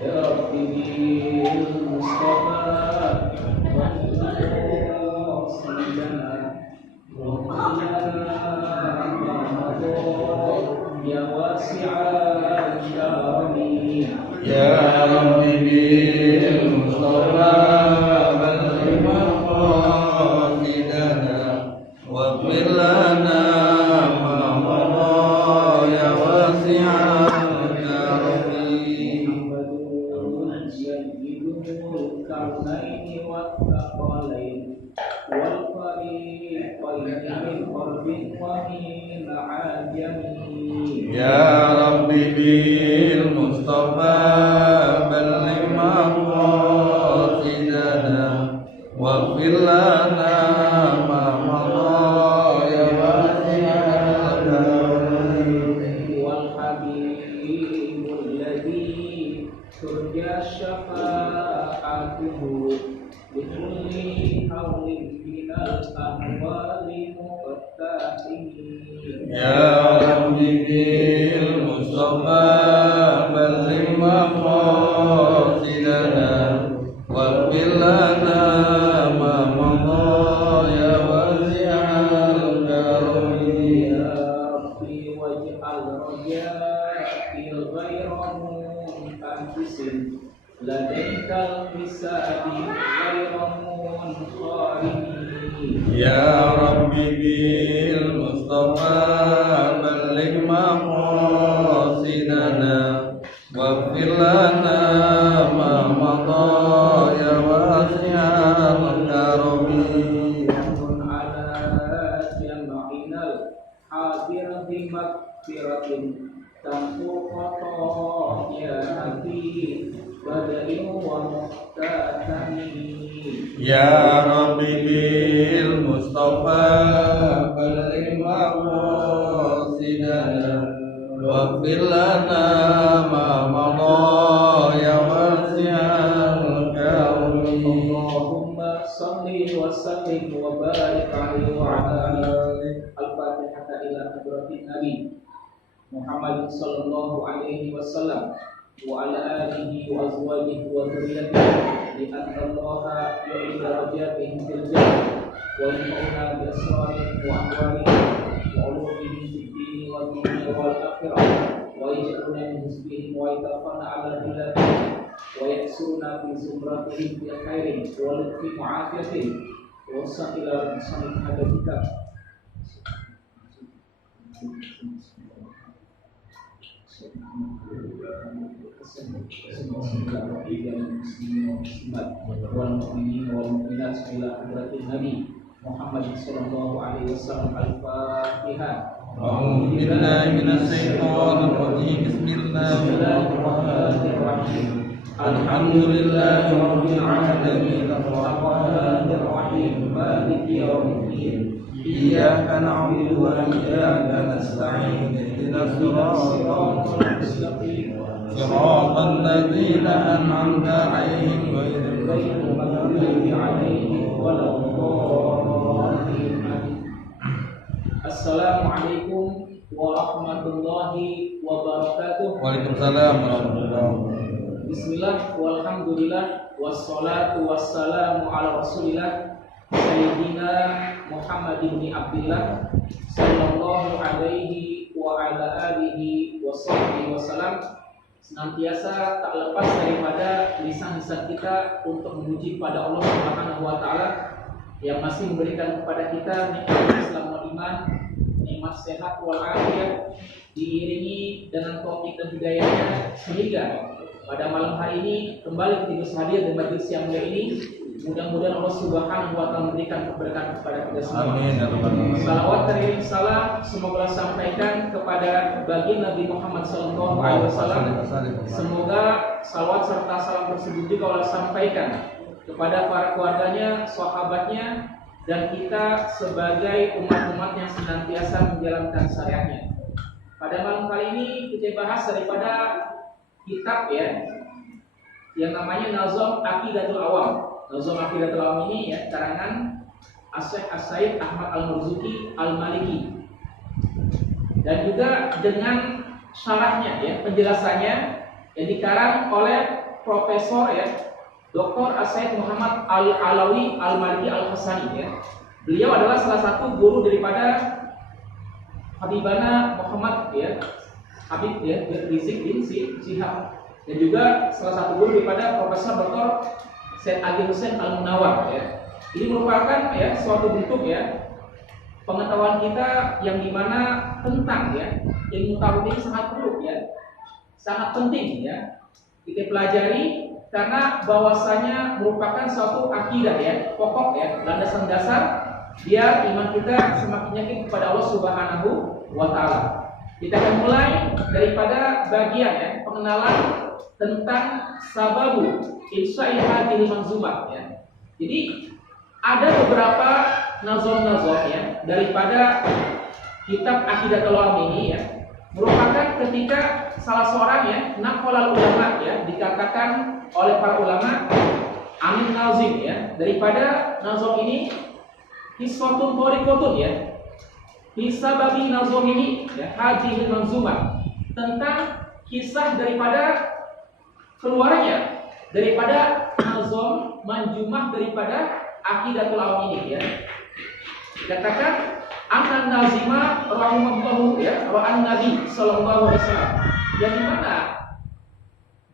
يا ربي بالمصطفى وصلنا يا واسع الكرم يا ربي بالمصطفى بلغ مقاصدنا واغفر لنا ما مضى يا واسع الكرم يجد الكرمين والثقلين والفريقين من قرب ومن عجم يا ربي بالمصطفى بلغ مقاصدنا واغفر لنا ما مضى يا واسع الكرم والحبيب الذي ترجى شفاعته بكل حول من الأهوال مفتاحه يا ربي بالمصطفى بلغ مقاصدنا واغفر لنا ما مضى يا واسع الكرم يا ربي واجعل رجائي غير منفس لديك الحساب غير منخرم يا ربي بالمصطفى بلغ مقاصدنا واغفر لنا ما مضى يا واسع الكرم على جمعنا الحاضر بمغفرة تمحو خطايانا في بدء ومختتم يا ربي بالمصطفى بلغ مقاصدنا واغفر لنا ما مضى يا واسع الكرم اللهم صل وسلم وبارك عليه وعلى آله الفاتحة إلى حضرة النبي محمد صلى الله عليه وسلم وعلى آله وأزواجه وذريته لأن الله يعلي درجاتهم في الجنة وينفعنا بأسرارهم وأموالهم وعلومهم في الدين والدنيا والآخرة ويجعلنا من حزبهم ويتوفانا على ذلتهم ويكسرنا في زمرتهم بخير ولطف وعافية ووصل إلى مصنف هذا الكتاب. والمؤمنين والمؤمنات إلى حضرة النبي محمد صلى الله عليه وسلم الفاتحة. أعوذ بالله من الشيطان الرجيم بسم الله الرحمن الرحيم الحمد لله رب العالمين الرحمن الرحيم مالك يوم الدين إياك نعبد وإياك نستعين اهدنا الصراط المستقيم صراط الذين أنعمت عليهم غير المغضوب عليهم ولا الضالين. Assalamualaikum warahmatullahi wabarakatuh. Waalaikumsalam warahmatullahi wabarakatuh. Bismillah walhamdulillah wassalatu wassalamu ala rasulillah Sayyidina Muhammad bin Abdullah sallallahu alaihi wa ala alihi wa sahbihi wasallam. Senantiasa tak lepas daripada lisan-lisan kita untuk memuji pada Allah Subhanahu wa taala yang masih memberikan kepada kita nikmat Islam wal iman, nikmat sehat wal afiat, diiringi dengan taufik dan hidayahnya sehingga pada malam hari ini kembali kita hadir di majelis yang mulia ini. Mudah-mudahan Allah Subhanahu wa taala memberikan keberkahan kepada kita semua. Amin. Salawat teriring salam semoga sampaikan kepada baginda Nabi Muhammad sallallahu alaihi wasallam. Semoga salawat serta salam tersebut juga Allah sampaikan kepada para keluarganya, sahabatnya, dan kita sebagai umat-umat yang senantiasa menjalankan syariatnya. Pada malam kali ini kita bahas daripada kitab ya yang namanya Nazam Aqidatul Awam. Nazam Aqidatul Awam ini ya karangan Asy-Syaikh As-Said Ahmad Al-Marzuki Al-Maliki. Dan juga dengan syarahnya ya, penjelasannya yang dikarang oleh Profesor ya, Dr. Asy Muhammad Al-Alawi Al-Maliki Al-Hasani ya. Beliau adalah salah satu guru daripada Habibana Muhammad ya, Habib ya, Rizik bin Syihab, dan juga salah satu guru daripada Profesor Dr. Syed Agil Hussein Al-Munawar ya. Ini merupakan ya suatu bentuk ya pengetahuan kita yang dimana tentang ya ilmu tauhid ini sangat perlu ya, sangat penting ya kita pelajari, karena bahwasanya merupakan suatu akidah ya, pokok ya, landasan dasar biar iman kita semakin yakin kepada Allah Subhanahu wa Ta'ala. Kita akan mulai daripada bagian ya pengenalan tentang sababu insya'i hadhil manzumah ya. Jadi ada beberapa nazom-nazom ya daripada kitab Aqidatul Ulama ini ya, merupakan ketika salah seorang ya naqalal ulama ya, dikatakan oleh para ulama amin nazim ya, daripada nazom ini hiswatun thariqatun ya, hisababi nazom ini ya hadhil manzumah, tentang kisah daripada keluarnya daripada nazom manjumah daripada Aqidatul Ulama ini ya. Dikatakan anan nazima rahimahullahu ya wa an nabi sallallahu alaihi wasallam, yang dimana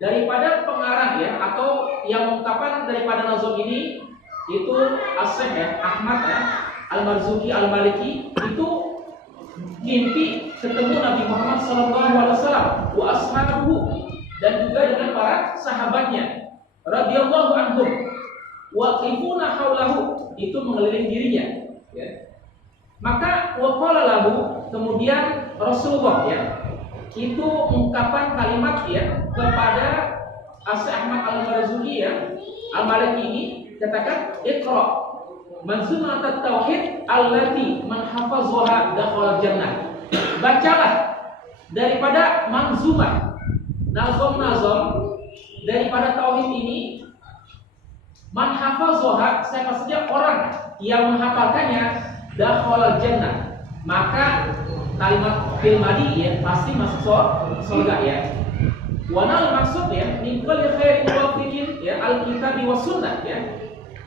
daripada pengarang ya atau yang mengungkapkan daripada nazom ini itu Asy ya Ahmad ya Al-Marzuki Al-Maliki, itu mimpi ketemu Nabi Muhammad sallallahu alaihi wasallam wa ashabuhu, dan juga dengan para sahabatnya radhiyallahu anhum waqifuna haulahu, itu mengelilingi dirinya ya. Maka waqala lahu, kemudian Rasulullah ya itu mengungkapkan kalimat ya kepada Asy Ahmad Al-Marzuki ya Al-Maliki ini, katakan iqra manzumat at-tauhid allati man hafazaha dakhala jannah. Bacalah daripada manzumah nazom-nazom daripada tauhid ini, man hafazaha, siapa saja orang yang menghafalkannya, dakhala jannah, maka kalimat fil madi ya pasti masuk surga ya. Wanal maksud ya min kulli khairin muwaffiqin ya al-kitab wa sunnah ya.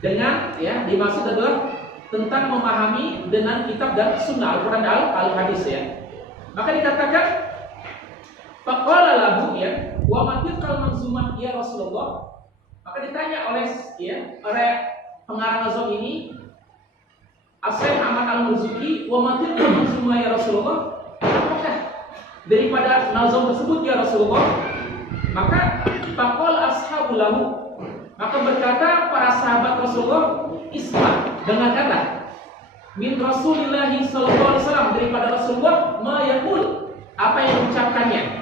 Dengan ya dimaksud adalah tentang memahami dengan kitab dan sunnah Al-Qur'an dan Al-Hadis ya. Maka dikatakan faqala lahu ya wa matilkal manzumah ya Rasulullah. Maka ditanya oleh pengarang nazom ini Asy Ahmad Al-Marzuki, wa matilkal manzumah ya Rasulullah, apakah daripada nazom tersebut ya Rasulullah? Maka faqal ashabul lahu, maka berkata para sahabat Rasulullah, isma, dengarkanlah min Rasulillahi sallallahu alaihi wasallam, daripada Rasulullah ma yaqul, apa yang diucapkannya.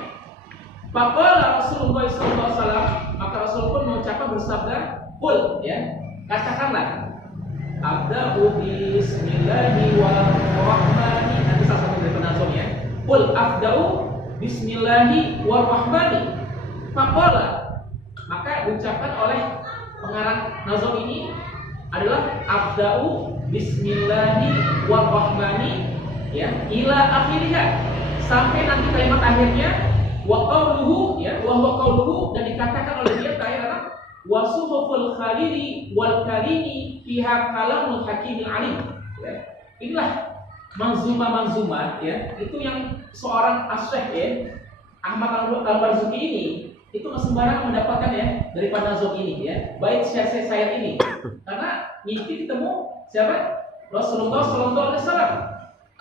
Faqala Rasulullah sallallahu alaihi wasallam, maka Rasul pun mengucapkan bersabda, qul ya, katakanlah abda'u bismillahirrahmani, nanti salah satu dari penazomnya, qul abda'u bismillahirrahmani. Faqala, maka diucapkan oleh pengarang nazom ini adalah abda'u bismillahirrahmani ya ila akhirnya, sampai nanti kalimat akhirnya wa qauluhu ya wa huwa qauluhu, dan dikatakan oleh dia terakhir adalah wa suhuful khalili wal karimi fiha kalamul hakimil alim ya. Inilah manzumah ya, itu yang seorang asyikh ya Ahmad Al-Marzuki ini itu sembarang mendapatkan ya daripada nazom ini ya, baik syair ini, karena mimpi ketemu siapa? Rasulullah sallallahu alaihi wasallam.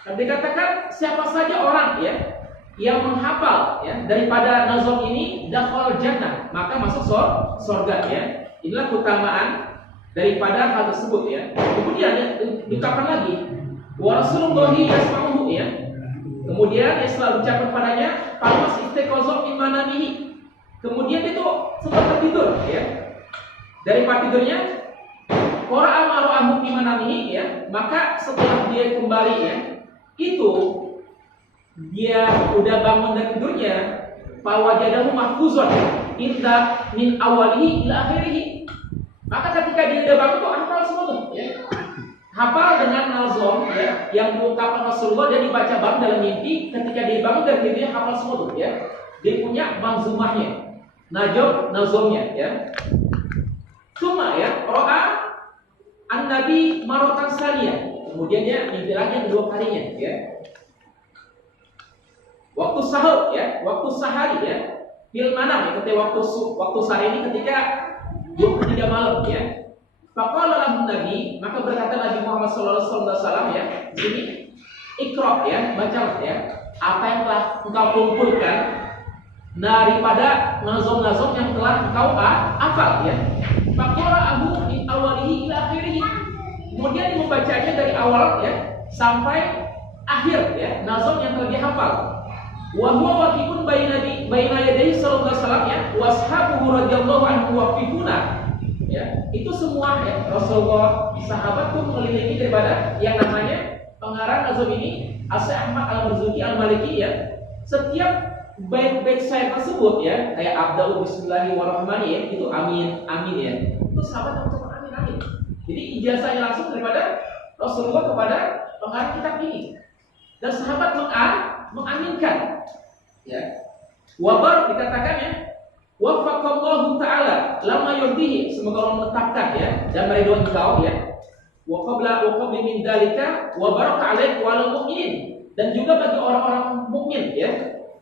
Dan dikatakan siapa saja orang ya yang menghafal ya daripada nazom ini dakhal jannah, maka masuk surga ya. Inilah keutamaan daripada hal tersebut ya. Kemudian dikatakan lagi wa Rasulullah yasma'uhu ya. Kemudian dia selalu ucapkan padanya falmas istiqazah min manamihi. Kemudian itu sempat tertidur ya. Dari tidurnya qara'a ma'ahu fi manamihi ya. Maka setelah dia kembali ya, itu dia udah bangun dari tidurnya, fawajadahu mahfuzun inda min awalihi ila akhirih. Maka ketika dia udah bangun tuh hafal semua tuh ya. Hafal dengan nazom ya yang diungkapkan Rasulullah dan dibaca bareng dalam mimpi. Ketika dia bangun dari tidurnya hafal semua tuh ya. Dia punya manzumahnya. nazomnya ya. Cuma ya, ro'a an-nabi marotan saliyah. Kemudian dia mimpi lagi kedua kalinya ya. Waktu sahur ya, waktu sahari ya. Fil manam ya, ketika waktu sahari ini ketika 23 malam ya. Faqala lahu Nabi, maka berkata Nabi Muhammad sallallahu alaihi wasallam ya, di sini Iqra ya, bacalah ya. Apa yang telah engkau kumpulkan daripada nazom-nazom yang telah engkau hafal ya. Faqara'ahu min awalihi ila akhirih. Kemudian membacanya dari awal ya sampai akhir ya, nazom yang telah dihafal. Wa huwa waqifun baina yadayhi sallallahu alaihi wasallam ya, washabuhu radhiyallahu anhu waqifuna. Ya, itu semua ya, Rasulullah sahabat pun mengelilingi daripada yang namanya pengarang nazom ini, Asy Ahmad Al-Marzuki Al-Maliki ya. Setiap bait-bait saya tersebut ya, kayak abda'u bismillahirrahmanirrahim ya, itu amin amin ya. Itu sahabat mengucapkan amin amin. Jadi ijazahnya langsung daripada Rasulullah kepada pengarang kitab ini. Dan sahabat mengaminkan ya. Wabar dikatakannya waffaqallahu ta'ala lama yurdihi, semoga Allah menetapkan ya dan meridhoi engkau ya. Wa qabla min dzalika wa baraka 'alaik wa 'alal mu'minin, dan juga bagi orang-orang mukmin ya.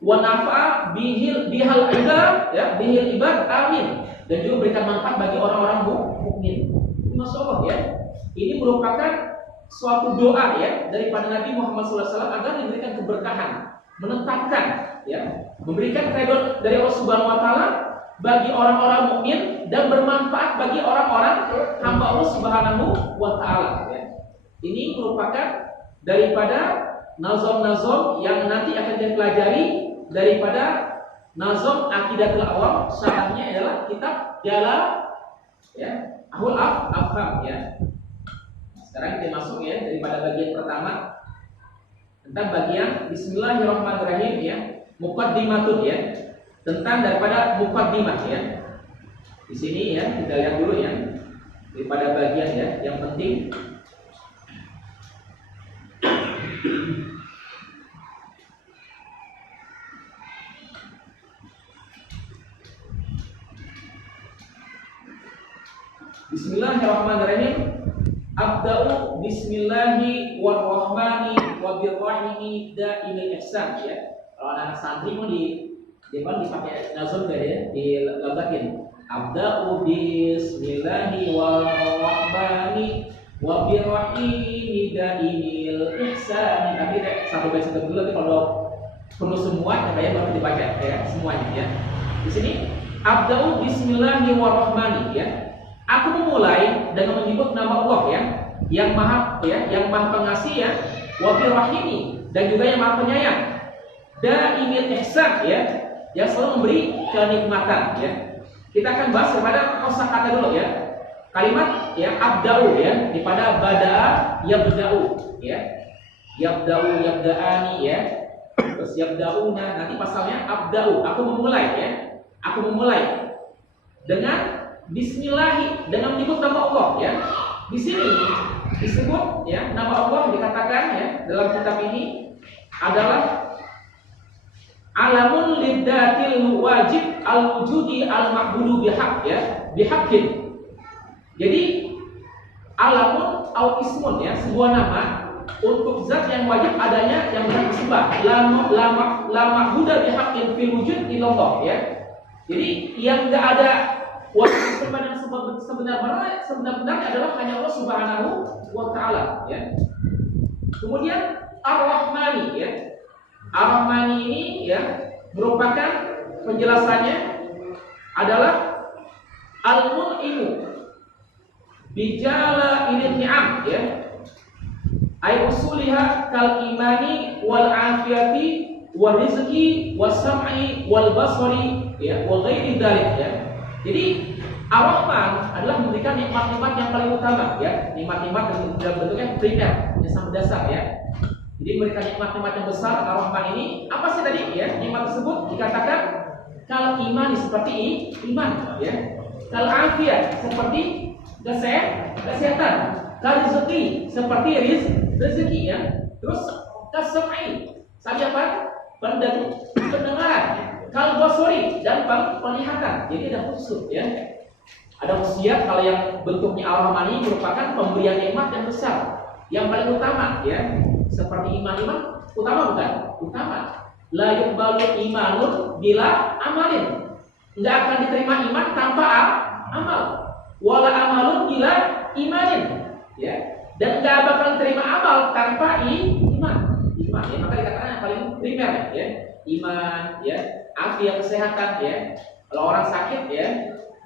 Wa nafa'a bihal ibad ya, bihal ibad amin, dan juga berikan manfaat bagi orang-orang mukmin. Masyaallah ya. Ini merupakan suatu doa ya daripada Nabi Muhammad SAW agar diberikan keberkahan, menetapkan ya, memberikan ridho dari Allah Subhanahu wa taala bagi orang-orang mukmin dan bermanfaat bagi orang-orang hamba Allah Subhanahu wa taala ya. Ini merupakan daripada nazom-nazom yang nanti akan dipelajari daripada nazom Aqidatul Awam. Syarahnya adalah kitab Jalal ya, Ahul Afham ya. Sekarang kita masuk ya daripada bagian pertama tentang bagian Bismillahirrahmanirrahim ya, muqaddimatun ya, tentang daripada muqaddimah ya. Di sini ya kita lihat dulu ya daripada bagian ya yang penting. Bismillahirrahmanirrahim. Abda'u bismillahi warrahmani wabirrahimi da'il ihsan ya. Kalau anak santri mau di depan dipakai nazom ya, dilambatin. Abda'u bismillahi warrahmani wabirrahimi da'il ihsan. Tapi satu baca satu dulu, kalau perlu semua ya baru dibaca ya semuanya ya. Di sini Abda'u bismillahi warrahmani ya. Aku memulai dengan menyebut nama Allah ya, yang maha pengasih ya, wabil rahimi, dan juga yang maha penyayang, daimil ihsan ya, yang selalu memberi kenikmatan ya. Kita akan bahas kepada kosakata dulu ya. Kalimat ya abda'u ya, daripada bada'a yabda'u ya. Yabda'u yabda'ani ya. Terus yabda'una, nanti pasalnya abda'u, aku memulai ya. Aku memulai dengan Bismillahi, dengan menyebut nama Allah ya. Di sini disebut ya nama Allah, dikatakan ya dalam kitab ini adalah alamun liddatil wajib al-wujudi al-ma'budu bihaq ya, bihaqqin. Jadi alamun au ismun ya, sebuah nama untuk zat yang wajib adanya, yang berhak disembah. La ma'budu bihaqqin fil wujud illallah ya. Jadi yang enggak ada wajib kepada sebenar-benarnya adalah hanya Allah Subhanahu wa taala ya. Kemudian Ar-Rahmani ya. Ar-Rahmani ini ya merupakan penjelasannya adalah Al-Mun'imu bijala ilil ni'am ya. Ay usuliha kal imani wal afiyati wal rizqi was sam'i wal basari ya wa ghairi dzalik ya. Jadi Ar-Rahman adalah memberikan nikmat-nikmat yang paling utama ya, nikmat-nikmat dalam bentuknya primer, yang sangat dasar ya. Jadi memberikan nikmat-nikmat yang besar. Ar-Rahman ini apa sih tadi ya? Nikmat tersebut dikatakan kal imani, seperti iman ya. Kal afiyah, seperti kesehatan. Kal rizqi, seperti rezeki ya. Terus kasam'i, sampai apa? Pendengaran. Kal basori dan penglihatan. Jadi ada khusus ya. Ada wasiat kalau yang bentuknya ar-Rahmani merupakan pemberian nikmat yang besar, yang paling utama ya. Seperti iman utama bukan? Utama. La yuqbalu imanun bila amalin. Enggak akan diterima iman tanpa amal. Wala amalun bila imanin. Ya. Dan enggak bakal diterima amal tanpa iman. Iman ya, maka dikatakan yang paling primer ya. Iman ya, afiat kesehatan ya. Kalau orang sakit ya,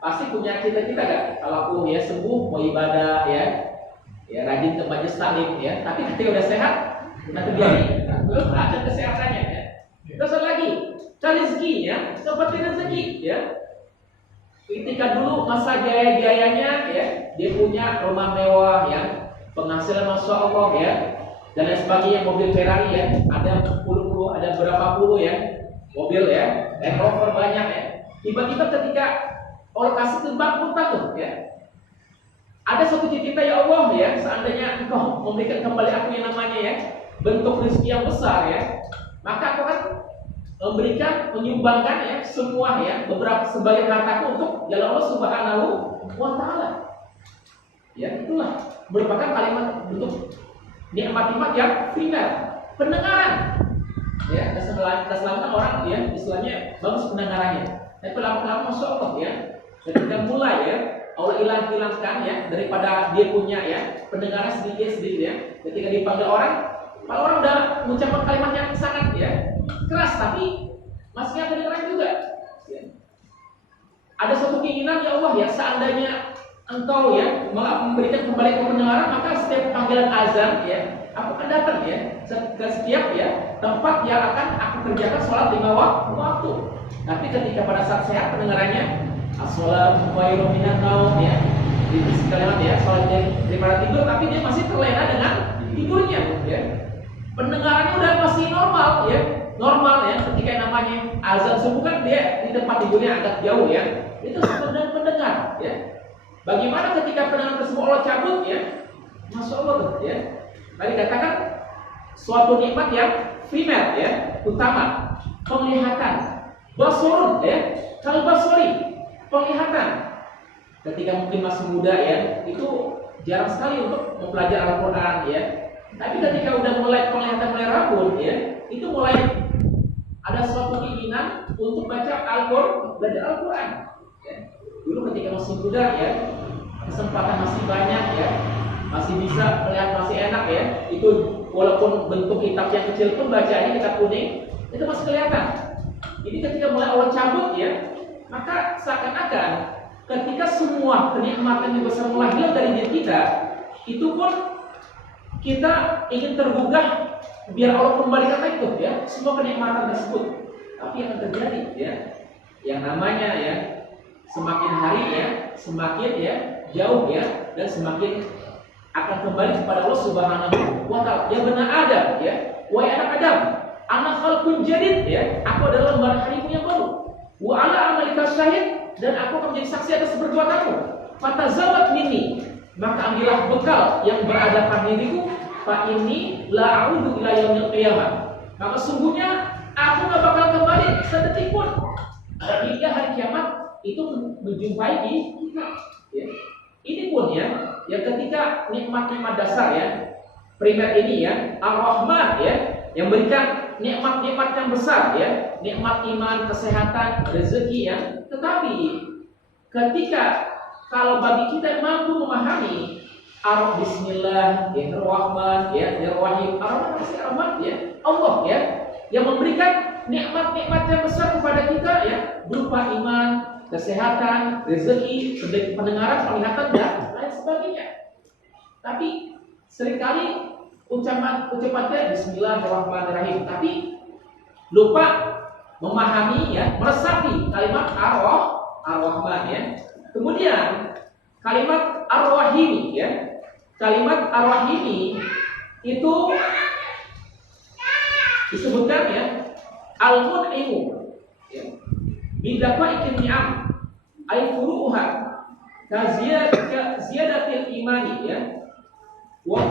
pasti punya cita-cita gak? Kalau aku ya sembuh mau ibadah ya, ya rajin ke majelis taklim ya. Tapi ketika udah sehat, nanti belum ada kesehatannya ya. Terus lagi, cari rezekinya seperti rezeki ya. Ketika dulu masa jaya-jayanya ya, dia punya rumah mewah ya, penghasilan masya Allah ya, dan lain sebagainya, mobil Ferrari ya, ada puluh, ada berapa puluh ya, mobil ya, Land Rover banyak ya. Tiba-tiba ketika Allah kasih kebangkrutan tuh ya, ada suatu cita-cita, ya Allah ya, seandainya Engkau memberikan kembali aku yang namanya ya bentuk rezeki yang besar ya, maka aku akan memberikan, menyumbangkan ya semua ya, beberapa sebagian hartaku untuk jalan Allah Subhanahu wa Ta'ala. Ya, itulah merupakan kalimat bentuk nikmat-nikmat yang primer. Pendengaran ya, keselamatan orang ya, istilahnya bagus pendengarannya. Tapi lama-lama masya Allah ya, ketika mulai ya Allah hilangkan ya, daripada dia punya ya pendengaran sedikit ya, ketika dipanggil orang, kalau orang udah mengucapkan kalimat yang sangat ya keras, tapi masih ada kedengaran juga ya. Ada suatu keinginan, ya Allah ya, seandainya Engkau ya memberikan kembali ke pendengaran, maka setiap panggilan azan ya, aku akan datang ya ke setiap ya tempat yang akan aku kerjakan sholat 5 waktu. Tapi ketika pada saat sehat pendengarannya, as-sholatu khairun minan naum ya, itu kalimat ya, sholat daripada tidur, tapi dia masih terlena dengan tidurnya ya. Pendengarannya udah masih normal ya, ketika yang namanya azan subuh kan dia di tempat tidurnya agak jauh ya, itu sebenarnya pendengar ya. Bagaimana ketika pendengaran tersebut Allah cabut ya, masya Allah tuh ya. Tadi katakan suatu nikmat yang primer ya, utama. Penglihatan, basurun ya, kalau basuri, penglihatan. Ketika mungkin masih muda ya, itu jarang sekali untuk mempelajari Al-Quran ya. Tapi ketika udah mulai penglihatan mulai rabun ya, itu mulai ada suatu keinginan untuk baca Al-Quran, belajar Al-Quran ya. Dulu ketika masih muda ya, kesempatan masih banyak ya, masih bisa melihat, masih enak ya, itu walaupun bentuk kitab yang kecil pun bacanya kitab kuning, itu masih kelihatan. Jadi ketika mulai Allah cabut ya, maka seakan-akan ketika semua kenikmatan yang besar mulai hilang dari diri kita, itu pun kita ingin tergugah biar Allah kembalikan itu ya semua kenikmatan tersebut. Tapi yang terjadi ya, yang namanya ya semakin hari ya semakin ya jauh ya, dan semakin akan kembali kepada Allah Subhanahu wa Ta'ala. Ya benar Adam ya, wahai anak Adam, anak khalqun jadid ya, aku adalah lembaran harimu yang baru. Wa ala amalika syahid, dan aku akan menjadi saksi atas perbuatanmu. Fatazawwad minni, maka ambillah bekal yang berhadapan diriku. Fa inni la a'udzu ila yaumil qiyamah, maka sungguhnya aku gak bakal kembali sedetik pun hingga hari kiamat itu menjumpai kita ya. Ini pun ya, ya ketika nikmat-nikmat dasar ya primer ini ya, Ar-Rahman ya, yang berikan nikmat-nikmat yang besar ya, nikmat iman, kesehatan, rezeki ya. Tetapi ketika kalau bagi kita yang mampu memahami Bismillah ya, Ar-Rahman ya, Ar-Rahim, Ar-Rahman pasti Ar-Rahman ya, Allah ya, yang memberikan nikmat-nikmat yang besar kepada kita ya, berupa iman, kesehatan, rezeki, pendengaran, penglihatan dan lain sebagainya. Tapi seringkali ucapannya Bismillahirrahmanirrahim, tapi lupa memahami ya, meresapi kalimat Ar-Rahman ya. Kemudian kalimat Ar-Rahimi ya, kalimat Ar-Rahimi itu disebutkan ya Al-Mun'imu ya, bidakwa ikin ni'am ay furu'uha ziyadatil imani ya, wa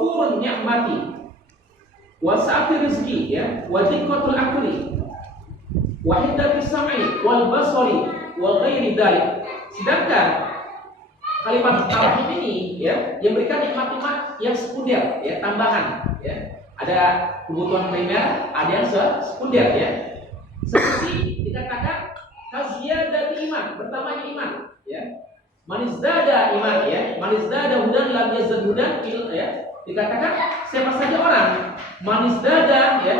furun ni'mati wa sa'ati rizki ya, wa diqqatul akli wahidati sam'i wal basari wa ghairi dzalik. Sedangkan kalimat ar-rahim ini ya yang berikan nikmat-nikmat yang sekunder ya, tambahan ya. Ada kebutuhan primer, ada yang sekunder ya. Seperti dikatakan kaziyadati iman, bertambahnya iman ya. Manizdada iman ya, manizdada hudan lam yazad hudan ya. Dikatakan siapa saja orang manizdada ya,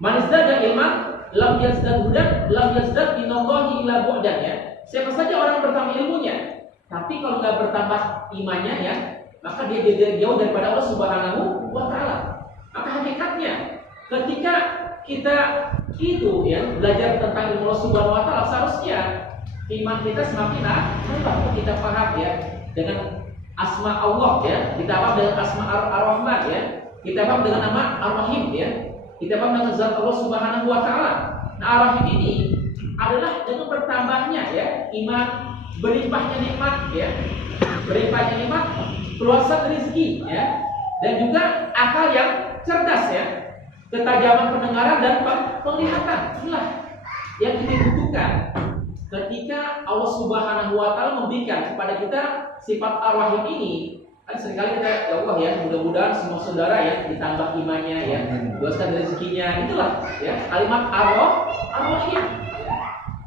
manizdada iman lam yazdad hudan lam yazdad minallahi illa bu'dan ya. Siapa saja orang bertambah ilmunya, tapi kalau nggak bertambah imannya ya, maka dia jauh daripada Allah Subhanahu wa taala. Maka hakikatnya ketika kita itu ya belajar tentang ilmu Allah Subhanahu wa taala, seharusnya iman kita semakin nambah. Kita paham ya dengan asma Allah ya, kita paham dengan asma Ar-Rahman ya, kita paham dengan nama Ar-Rahim ya, kita paham dengan zat Allah Subhanahu wa taala. Nah, Ar-Rahim ini adalah dengan bertambahnya ya iman, berlimpahnya nikmat ya, berlimpahnya nikmat, keluasan rezeki ya, dan juga akal yang cerdas ya, ketajaman pendengaran dan penglihatan. Itulah yang kita butuhkan ketika Allah Subhanahu wa taala memberikan kepada kita sifat ar-rahim ini. Kan seringkali kita ya Allah ya, mudah-mudahan semua saudara ya ditambah imannya ya, luaskan rezekinya. Itulah ya kalimat ar-rahim.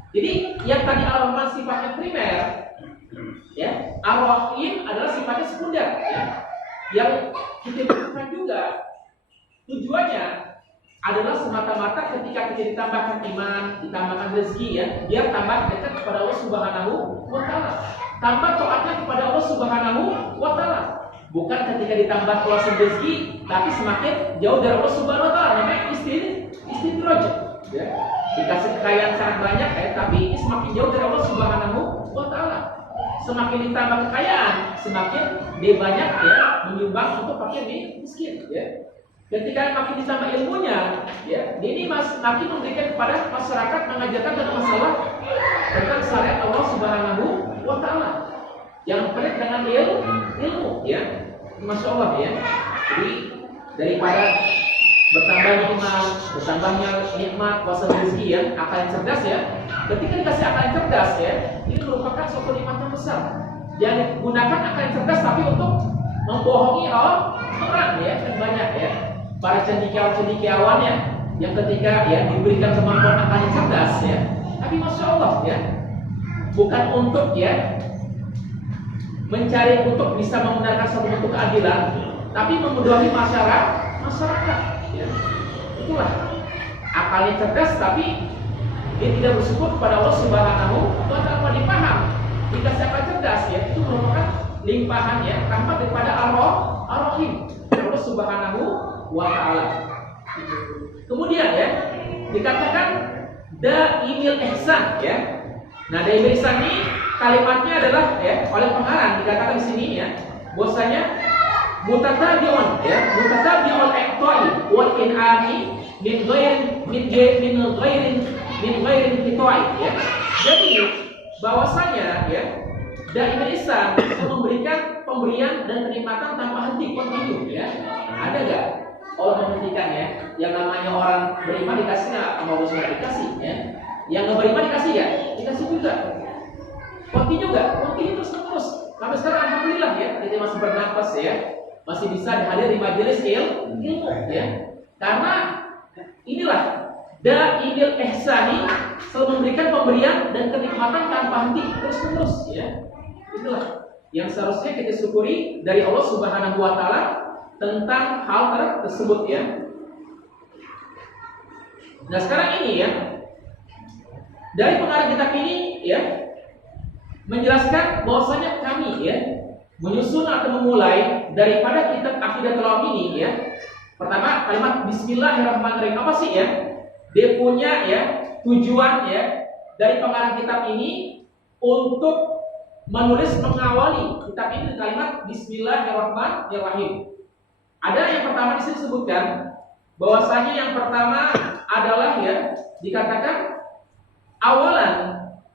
Jadi yang tadi ar-rahman sifatnya primer ya, ar-rahim adalah sifatnya sekunder ya. Yang kita butuhkan juga tujuannya adalah semata-mata ketika kita ditambahkan iman, ditambahkan rezeki ya, biar tambah dekat kepada Allah Subhanahu wa taala. Tambah taatnya kepada Allah Subhanahu wa taala. Bukan ketika ditambah keluasan rezeki tapi semakin jauh dari Allah Subhanahu wa taala. Namanya istidraj ya. Dikasih kekayaan sangat banyak ya, tapi semakin jauh dari Allah Subhanahu wa taala. Semakin ditambah kekayaan, semakin dia banyak ya menyumbang untuk fakir miskin ya. Ketika makin ditambah ilmunya, ya, ini makin memberikan kepada masyarakat mengajarkan tentang masalah tentang syariat Allah Subhanahu wa taala. Yang penuh dengan ilmu, ya. Masya Allah ya. Jadi daripada bertambahnya iman, bertambahnya nikmat, kuasa rezeki ya, akal yang cerdas ya. Ketika dikasih akal yang cerdas ya, ini merupakan suatu nikmat yang besar. Yang gunakan akal yang cerdas tapi untuk membohongi orang ya, kan banyak ya. Para cendekiawan ya, yang ketika ya diberikan kemampuan akal yang cerdas ya, tapi masya Allah ya, bukan untuk ya mencari untuk bisa membenarkan suatu bentuk keadilan, tapi membodohi masyarakat ya. Itulah akalnya cerdas tapi dia tidak bersyukur kepada Allah Subhanahu wa taala. Dipaham dikasih akal cerdas ya, itu merupakan limpahan ya rahmat daripada Ar-Rahim Allah Subhanahu wa ta'ala. Kemudian ya dikatakan daimil ihsan ya. Nah, daimil ihsan ini kalimatnya adalah ya oleh pengarang dikatakan di sini ya bahwasanya mutatabi'un ya, mutatabi'ul iqta'i wal in'ami min ghairin qita'i ya. Jadi bahwasanya ya daimil ihsan itu memberikan pemberian dan kenikmatan tanpa henti, kontinu ya. Ada enggak Allah menghentikan ya? Yang namanya orang beriman dikasih nggak? Sama Allah sudah dikasih ya. Yang nggak beriman dikasih ya? Dikasih juga. Kontinu nggak? Kontinu terus. Sampai sekarang alhamdulillah ya, kita masih bernapas ya, masih bisa hadir di majelis ilmu ya. Karena inilah daimil ihsani selalu memberikan pemberian dan kenikmatan tanpa henti terus ya. Itulah yang seharusnya kita syukuri dari Allah Subhanahu wa taala tentang hal tersebut ya. Nah sekarang ini ya, dari pengarang kitab ini ya menjelaskan bahwasanya kami ya menyusun atau memulai daripada kitab Aqidatul Awam ini ya. Pertama kalimat Bismillahirrahmanirrahim apa sih ya? Dia punya ya tujuan ya dari pengarang kitab ini untuk menulis mengawali kitab ini dengan kalimat Bismillahirrahmanirrahim. Ada yang pertama di sini disebutkan bahwasanya yang pertama adalah ya dikatakan awalan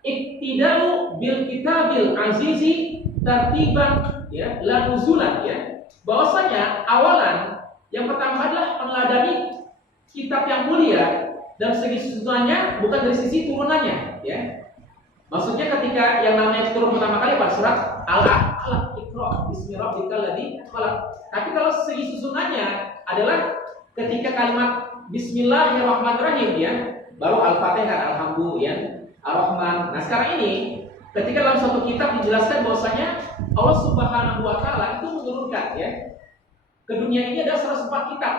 iktidau bil kitabil azizi tartiban ya la nuzulan ya. Bahwasanya awalan yang pertama adalah meneladani kitab yang mulia dalam segi susunannya, bukan dari sisi turunannya, ya. Maksudnya ketika yang namanya turun pertama kali pada surat Al-Alaq, Iqra bismi rabbikal ladzi khalaq. Tapi kalau segi susunannya adalah ketika kalimat Bismillahirrahmanirrahim, ya, baru Al-Fatihah, Alhamdulillah, ya, Ar-Rahman. Nah, sekarang ini ketika dalam suatu kitab dijelaskan bahwasanya Allah Subhanahu wa taala itu menurunkan, ya, ke dunia ini ada 104 kitab.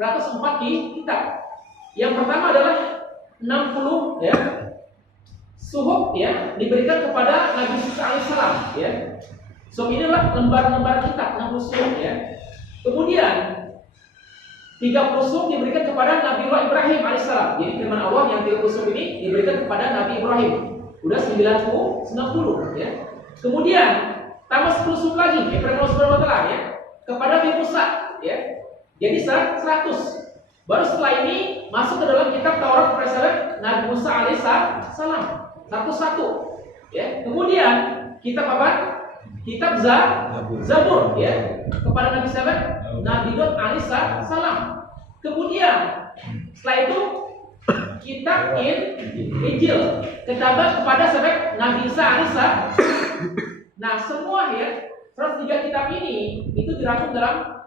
104 kitab. Yang pertama adalah 60, ya, suhuf, ya, diberikan kepada Nabi Musa alaihissalam, ya. So inilah lembar-lembar kitab 60 suhuf, ya. Kemudian 30 suhuf diberikan kepada Nabi Ibrahim alaihissalam. Jadi firman Allah yang 30 suhuf ini diberikan kepada Nabi Ibrahim. Udah 90, ya. Kemudian tambah 10 suhuf lagi, ya, firman Allah Subhanahu wa taala, ya, kepada Nabi Musa, ya. Jadi 100. Baru setelah ini masuk ke dalam kitab Taurat kepada Nabi Musa alaihissalam. Satu-satu, ya. Kemudian kitab apa? Kitab Zabur, ya, kepada Nabi siapa? Nabi Daud alaihissalam. Kemudian setelah itu kitab Injil kepada siapa? Nabi Isa alaihissalam. Nah, semua, ya, 103 kitab ini itu dirangkum dalam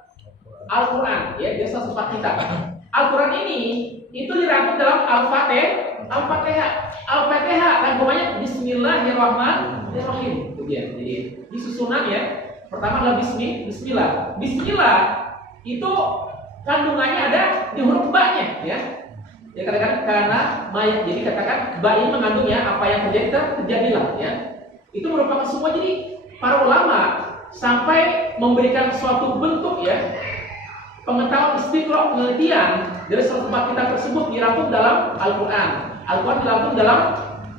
Al-Quran, ya, biasa 4 kitab. Al-Quran ini itu dirangkum dalam Al-Fatihah. Al-Fatihah rangkumannya Bismillahirrahmanirrahim. Itu dia. Jadi di susunan, ya, pertama adalah Bismillah. Bismillah itu kandungannya ada di huruf ba-nya, ya. Ya, katakan karena mayat. Jadi katakan ba ini mengandung, ya, apa yang terjadilah, ya. Itu merupakan semua. Jadi para ulama sampai memberikan suatu bentuk, ya, pengetahuan istiqra, penelitian dari 104 kitab tersebut dirangkum dalam Al-Quran. Al-Quran dirangkum dalam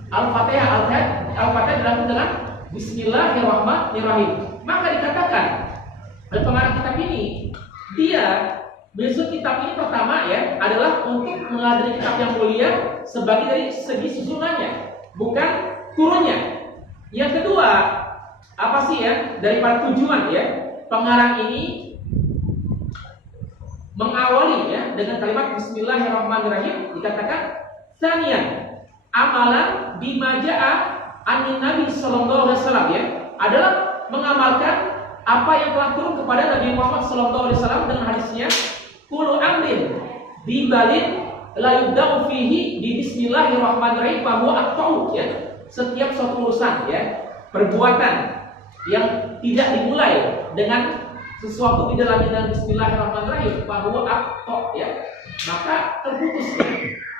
Al-Fatihah. Al-Fatihah dirangkum dalam Bismillahirrahmanirrahim. Maka dikatakan oleh pengarang kitab ini, dia menyusun kitab ini pertama, ya, adalah untuk mengadili kitab yang mulia sebagai dari segi susunannya, bukan turunnya. Yang kedua, apa sih, ya, daripada tujuan, ya, pengarang ini mengawali, ya, dengan kalimat Bismillahirrahmanirrahim. Dikatakan sanian amalan bimaja'a anin Nabi sallallahu alaihi wasallam, ya, adalah mengamalkan apa yang telah turun kepada Nabi Muhammad sallallahu alaihi wasallam dengan hadisnya kullu amrin bibalin la yubda'u fihi bi bismillahirrahmanirrahim fa huwa aqta'u, ya. Setiap suatu urusan, ya, perbuatan yang tidak dimulai dengan sesuatu di dalamnya dengan Bismillahirrahmanirrahim, bahwa akto, ya, maka terputus, ya.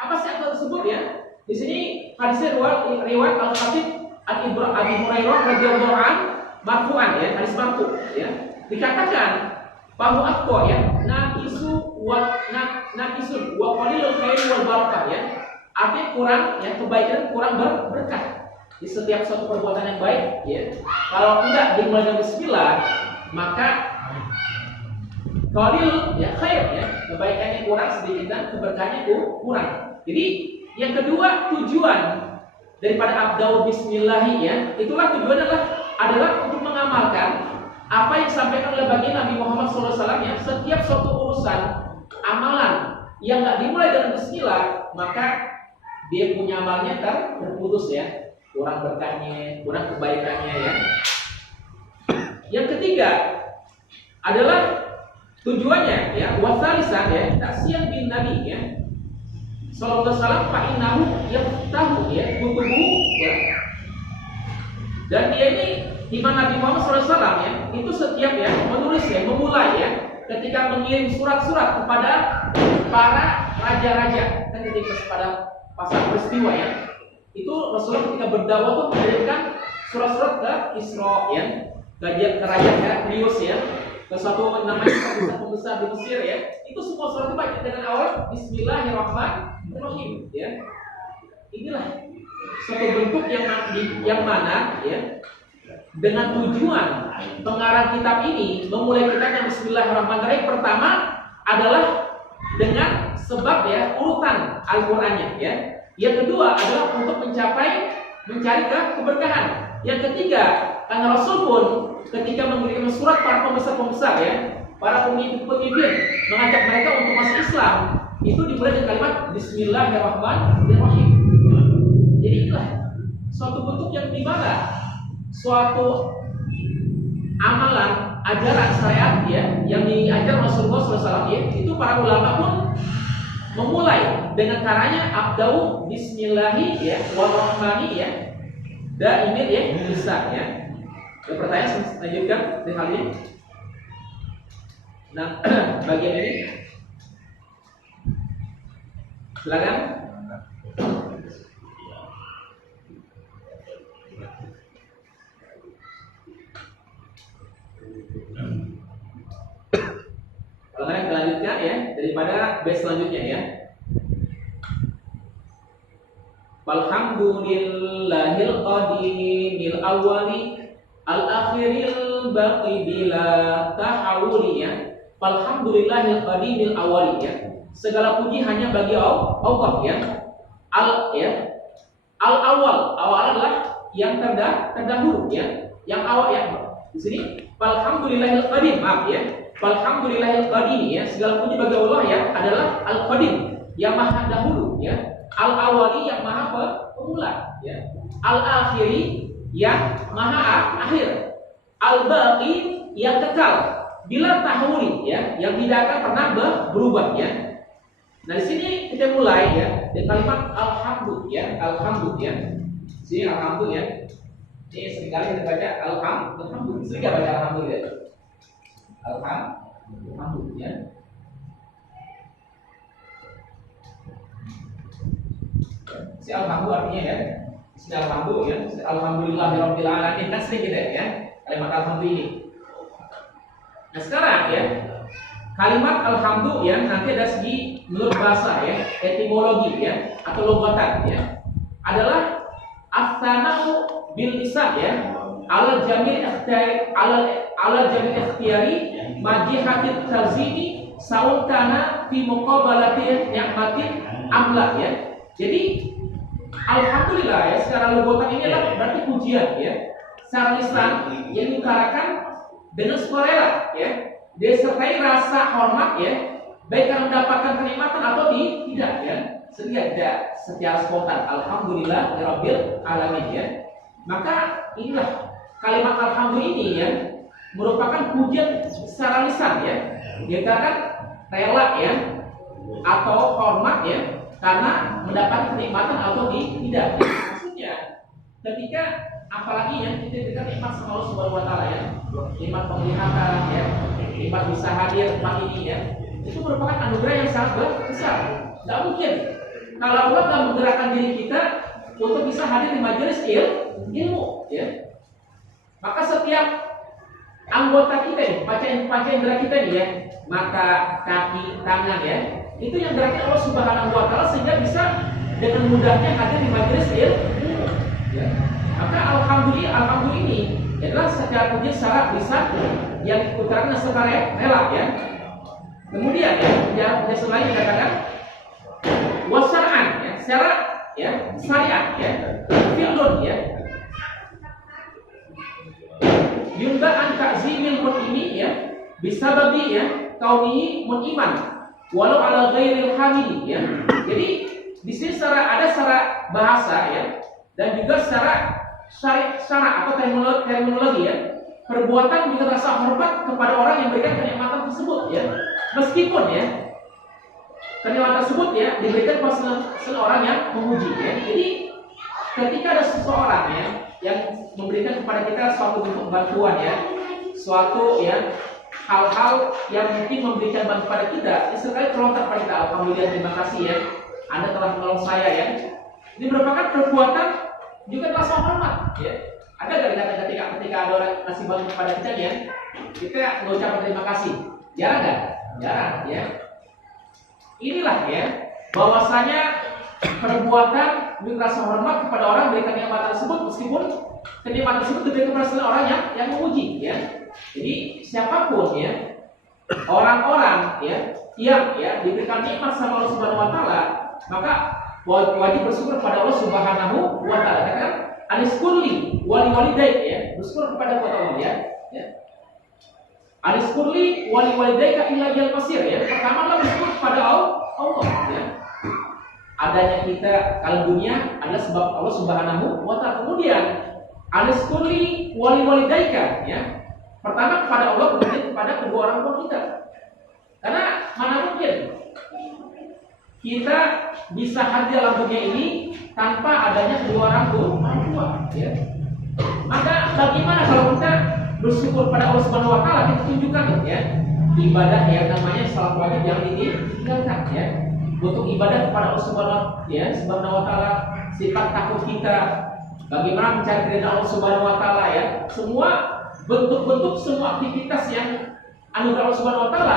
Apa sih akto tersebut, ya? Di sini hadisnya riwayat Al-Khatib Abi Hurairah radhiyallahu anhu marfu'an, ya, hadis marfu', ya. Dikatakan bahwa akto, ya, naqisun wa qalilul khair wal barakah, ya. Artinya kurang, ya, kebaikan kurang berkah. Di setiap suatu perbuatan yang baik, ya, kalau tidak dimulai dengan bismillah, maka qalil, ya, khair, ya, kebaikannya kurang sedikit dan keberkahannya kurang. Jadi yang kedua, tujuan daripada abda'u bismillah, ya, itulah tujuan adalah untuk mengamalkan apa yang disampaikan oleh baginda Nabi Muhammad SAW, ya. Setiap suatu urusan amalan yang nggak dimulai dengan bismillah, maka dia punya amalnya terputus, ya, kurang berkahnya, kurang kebaikannya, ya. Yang ketiga adalah tujuannya, ya, wasalisan, ya, taksian bin Nabi, ya, sallallahu alaihi wasallam, fa innahu yaftahu, ya, kutubu, ya. Dan dia ini iman Nabi Muhammad SAW, ya, itu setiap, ya, menulis, ya, memulai, ya, ketika mengirim surat-surat kepada para raja-raja, kan ketika pada pasal peristiwa, ya, itu Rasulullah ketika berdakwah tuh mengirimkan surat-surat ke Isra, ya, ke raja, ya, Prius, ya, ke suatu namanya pembesar di Mesir, ya. Itu semua surat itu baca dengan awal Bismillahirrahmanirrahim, ya. Inilah suatu bentuk yang mana, ya, dengan tujuan pengarang kitab ini memulai kitabnya Bismillahirrahmanirrahim, pertama adalah dengan sebab, ya, urutan Al-Qur'annya, ya. Yang kedua adalah untuk mencari keberkahan. Yang ketiga, karena Rasul pun ketika mengirim surat para pembesar-pembesar, ya, para pemimpin mengajak mereka untuk masuk Islam, itu dimulai dengan kalimat Bismillahirrahmanirrahim. Jadi itulah suatu bentuk yang dimana suatu amalan ajaran syariat ya yang diajar Rasulullah SAW ya, itu para ulama pun memulai dengan caranya abdau bismillahi ya warahmani ya daimil ya bisa ya. Ada pertanyaan lanjutkan di hal ini. Nah bagian ini silakan. Kalau selanjutnya ya daripada base selanjutnya ya. Alhamdulillahil qadimil awwali al akhiril baqi bila tahawuli ya. Alhamdulillahil qadimil awwali ya. Segala puji hanya bagi Allah ya. Al awal adalah yang terdahulu ya. Yang awal ya. Di sini alhamdulillahil qadim maaf ya. Alhamdulillahil qadim ya, segala puji bagi Allah ya adalah al-qadim yang maha dahulu ya, al-awali yang maha pemula ya, al-akhiri yang maha akhir, al-baqi yang kekal bila tahuli ya, yang tidak akan pernah berubah ya. Nah di sini kita mulai ya dengan kalimat alhamdulillah ya, alhamdulillah ya. Sini alhamdulillah ya. Ini seringkali kita baca alhamdulillah, sering baca alhamdulillah. Alhamdulillah. Si alhamdulillah artinya ya. Si alhamdulillah ya. Si alhamdulillahirabbil alamin kan sering kita ya. Kalimat alhamdulillah ini. Nah sekarang ya kalimat alhamdulillah ya nanti ada segi menurut bahasa ya, etimologi ya atau logatan ya. Adalah as-sana'u bil lisan ya. Ala jamil ikhtiyari ala jamil ikhtiyari majihatit tarzimi saun kana fi muqabalati ni'matin amla ya. Jadi alhamdulillah ya secara logotan ini adalah berarti pujian ya. Secara lisan yang diutarakan dengan sukarela ya. Disertai rasa hormat ya, baik karena mendapatkan kenikmatan atau tidak ya. Sengaja secara spontan alhamdulillah rabbil alamin ya. Maka inilah kalimat alhamdulillah ini ya merupakan pujian secara lisan ya. Dikatakan rela ya atau hormat ya karena mendapatkan kenikmatan atau tidak. Maksudnya ketika apalagi yang kita berikan nikmat sama Allah Subhanahu wa taala ya, nikmat penglihatan ya, nikmat bisa hadir tempat ini ya, itu merupakan anugerah yang sangat besar. Tidak mungkin kalau Allah tidak menggerakkan diri kita untuk bisa hadir di majelis ilmu ya. Maka setiap anggota kita nih, panca indera kita nih ya, mata, kaki, tangan ya, itu yang geraknya Allah Subhanahu wa taala sehingga bisa dengan mudahnya hadir di majelis ilmu ya. Maka alhamdulillah ini adalah secara puji secara lisan yang diutarakan secara rela ya. Kemudian ya selain dikatakan wasar'an ya, secara ya syariat ya, fildon ya. Yunda an ta'zimil mun'imi ya bisababi ya kaunihi mun'iman walau ala ghairil hamidi ya. Jadi di sini ada secara bahasa ya dan juga secara syara atau terminologi ya. Perbuatan juga rasa hormat kepada orang yang memberikan kenikmatan tersebut ya. Meskipun ya kenikmatan tersebut ya diberikan kepada seseorang yang memuji ya. Jadi ketika ada seseorang ya yang memberikan kepada kita suatu bentuk bantuan ya, suatu ya hal-hal yang mungkin memberikan bantuan kepada kita, sekali terlontar kepada kita, alhamdulillah terima kasih ya, Anda telah menolong saya ya. Ini merupakan perbuatan juga rasa hormat ya. Ada nggak ketika ada orang kasih bantuan kepada kita ya, kita mengucapkan terima kasih, jarang nggak? Jarang ya. Inilah ya bahwasanya perbuatan dengan rasa hormat kepada orang berikan kenikmatan tersebut meskipun kenikmatan tersebut diberikan kepada orang yang memuji ya. Jadi siapapun ya orang-orang ya yang ya diberikan nikmat sama Allah Subhanahu wa taala, maka wajib bersyukur kepada Allah Subhanahu wa taala. Katakan aniskurli wali walidayk ya, bersyukur kepada Allah ya. Aniskurli wali walidayka ila yal masir ya. Pertama adalah bersyukur kepada Allah adanya kita alam dunia adalah sebab Allah Subhanahu wa taala. Kemudian aniskuli wali-walidaika ya. Pertama kepada Allah, kemudian kepada kedua orang tua kita. Karena mana mungkin kita bisa hadir dalam dunia ini tanpa adanya kedua orang tua ya. Maka bagaimana kalau kita bersyukur pada Allah Subhanahu wa taala, kita tunjukkan ya ibadah yang namanya salat wajib yang ditinggalkan ya. Untuk ibadah kepada Allah Subhanahu wa taala, sifat takut kita, bagaimana mencari ridha Allah Subhanahu wa taala ya. Semua bentuk-bentuk semua aktivitas yang anugerah Allah Subhanahu wa taala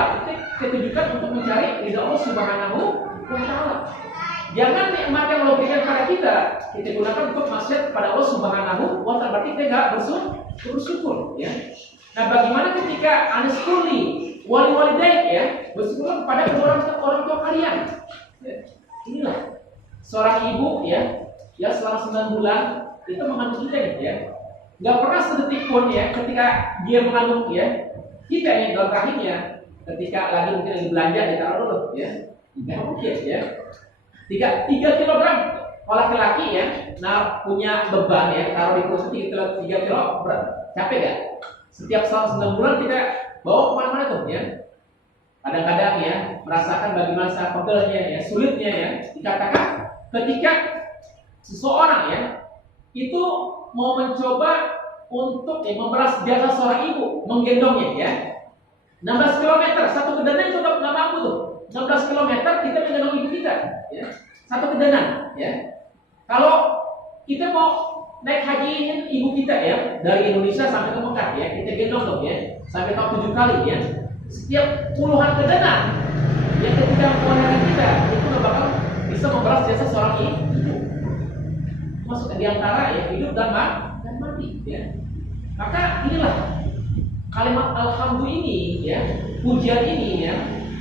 kita tunjukkan untuk mencari ridha Allah Subhanahu wa taala. Jangan nikmat yang Allah berikan kepada kita gunakan untuk maksiat kepada Allah Subhanahu wa taala, berarti kita enggak bersyukur ya. Nah, bagaimana ketika aniskuli wali-walidaik ya, bersyukur kepada kedua orang tua kalian. Ya, inilah seorang ibu ya, yang selama 9 bulan itu mengandung kita ya. Enggak pernah sedetik pun ya ketika dia mengandung ya, kita yang dalam rahimnya ketika lagi mungkin lagi belanja ditaruh dulu ya. Enggak mungkin ya. 3 kilogram kalau laki-laki ya, nah punya beban ya, taruh di kursi 3 kilo berat, capek gak? Setiap selama 9 bulan kita bawa kemana-mana tuh ya. Kadang-kadang ya merasakan bagaimana saat pegelnya ya, sulitnya ya. Dikatakan ketika seseorang ya itu mau mencoba untuk memberas jasa seorang ibu, menggendongnya ya. 16 km, satu kedanan itu nggak mampu tuh. 16 km kita menggendong ibu kita ya. Satu kedanan ya. Kalau kita mau naik haji ibu kita ya dari Indonesia sampai ke Mekah ya, kita gendong dong ya sampai tahun 7 kali ya. Setiap puluhan kedanan yang ketika kewenangan kita itu nggak bakal bisa membalas jasa seorang ibu. Masuk di antara ya hidup dan mati ya. Maka inilah kalimat alhamdulillah ini ya, pujian ini ya,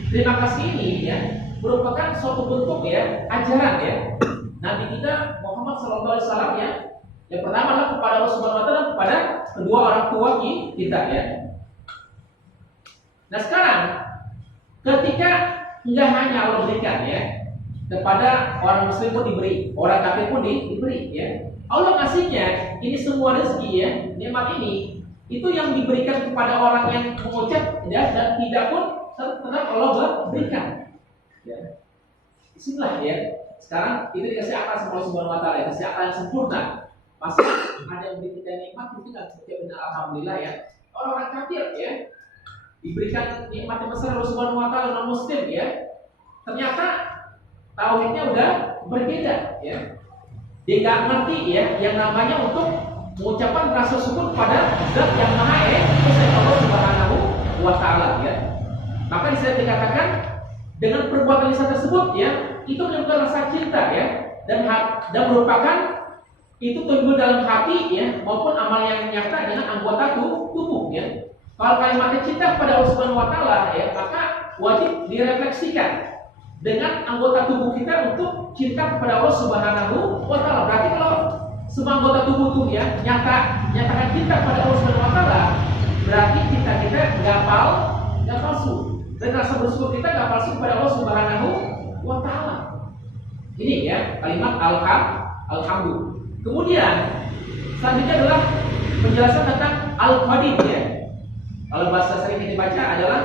terima kasih ini ya, merupakan suatu bentuk ya ajaran ya Nabi kita Muhammad SAW ya. Yang pertama adalah kepada Allah Subhanahu wa taala, kepada kedua orang tua kita ya. Nah sekarang ketika enggak hanya Allah berikan ya kepada orang muslim pun diberi, orang kafir pun diberi ya. Allah ngasihnya ini semua rezeki ya, nikmat ini itu yang diberikan kepada orang yang mengucap ya, dan tidak pun tetap Allah berikan. Ya. Bismillah ya. Sekarang itu dikasih akal sama Allah Subhanahu wa taala, dikasih akal yang sempurna. Pasti ada yang diberikan nikmat mungkin seperti benar alhamdulillah ya. Orang-orang kafir ya diberikan nikmat yang besar Allah Subhanahu wa taala non muslim ya. Ternyata tauhidnya udah berbeda ya. Dia nggak ngerti ya yang namanya untuk mengucapkan rasa syukur kepada Zat yang Maha Esa Allah Subhanahu wa taala ya. Maka di sini dikatakan dengan perbuatan lisan tersebut ya, itu menunjukkan rasa cinta ya dan merupakan itu tumbuh dalam hati ya maupun amal yang nyata dengan anggota tubuh ya. Kalau kalimat cinta kepada Allah Subhanahu wa taala ya, maka wajib direfleksikan dengan anggota tubuh kita untuk cinta kepada Allah Subhanahu wa taala. Berarti kalau semua anggota tubuh itu ya nyatakan cinta kepada Allah Subhanahu wa taala, berarti cinta kita enggak palsu. Dan rasa bersyukur kita enggak palsu kepada Allah Subhanahu wa taala. Ini ya kalimat alhamdulillah. Kemudian selanjutnya adalah penjelasan tentang al-qadim ya. Kalau bahasa sering yang dibaca adalah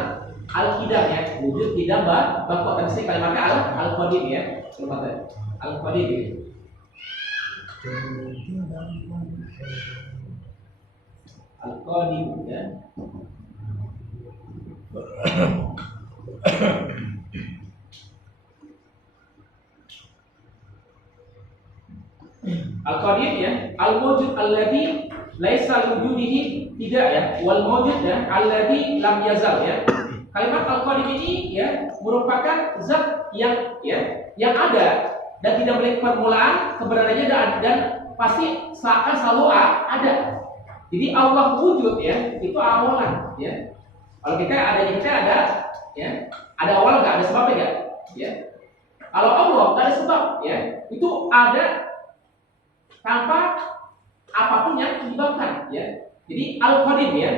al-qidam ya, wujud qidam bangkok. Tadi kalimatnya al-qadim ya. Kalimatnya al-qadim ya. Al-qadim ya. Al-qadim ya, al-mawjud alladhi laisa wujudihi tidak ya, wal mawjud ya alladhi lam yazal ya. Kalimat al-qadim ini ya merupakan zat yang ada dan tidak memiliki permulaan, keberadaannya dan pasti akan selalu ada. Jadi Allah wujud ya, itu awalan ya. Kalau kita ada ya, ada awal nggak ada sebabnya nggak? Ya. Kalau Allah nggak ada sebab ya, itu ada tanpa apapun yang menyebabkan ya. Jadi al-qadim ya,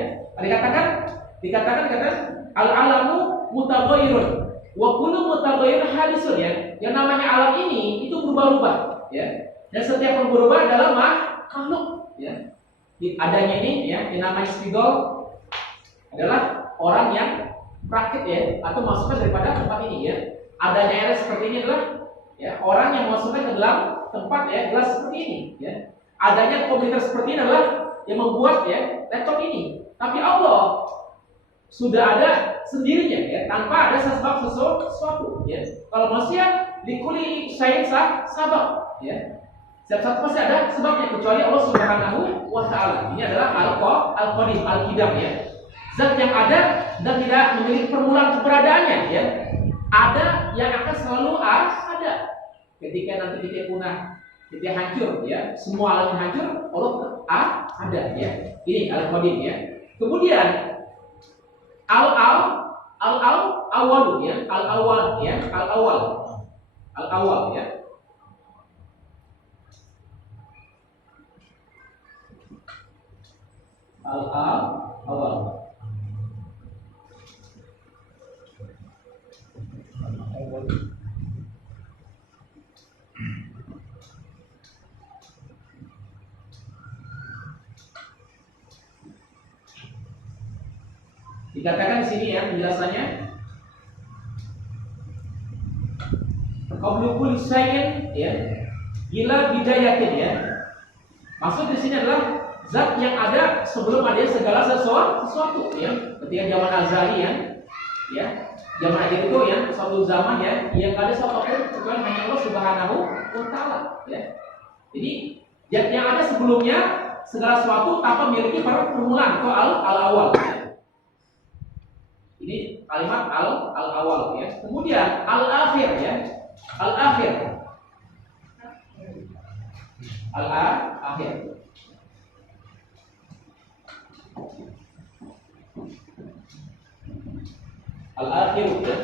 dikatakan al-alamu mutaghayyirun. Wa kullu mutaghayyir hadisun ya. Yang namanya alam ini itu berubah-ubah ya. Dan setiap yang berubah adalah makhluk ya. Adanya ini ya, yang namanya spidol adalah orang yang praktik ya atau masukkan daripada tempat ini ya. Adanya air seperti ini adalah ya orang yang masukkan ke dalam tempat ya gelas seperti ini ya. Adanya komputer seperti ini adalah yang membuat ya laptop ini. Tapi Allah sudah ada sendirinya ya, tanpa ada sebab sesuatu ya. Kalau manusia likuli syai'in sabab ya. Setiap satu pasti ada sebabnya kecuali Allah Subhanahu wa taala. Ini adalah Al-Qadim, Al-Qidam ya. Zat yang ada dan tidak memiliki permulaan keberadaannya ya. Ada yang akan selalu ada. Ketika nanti kita punah, kita hancur ya, semua alam hancur, Allah ada ya. Ini Al-Qadim ya. Kemudian Al-awwal ya, Al-awwal ya, Al-awwal ya. Al-awwal. Dikatakan di sini ya penjelasannya. Qablu kulli syai'in ya, ila bidayatin ya. Maksud di sini adalah zat yang ada sebelum ada segala sesuatu ya. Ketika zaman azali ya, zaman akhir itu ya, suatu zaman ya, yang ada sesuatu kecuali hanya Allah Subhanahu wa taala ya. Jadi zat yang ada sebelumnya segala sesuatu tanpa memiliki permulaan atau al-awal ya. Ini kalimat al-awal ya. Kemudian al-akhir ya. Al-akhir. Al-akhir. Al-akhir ya.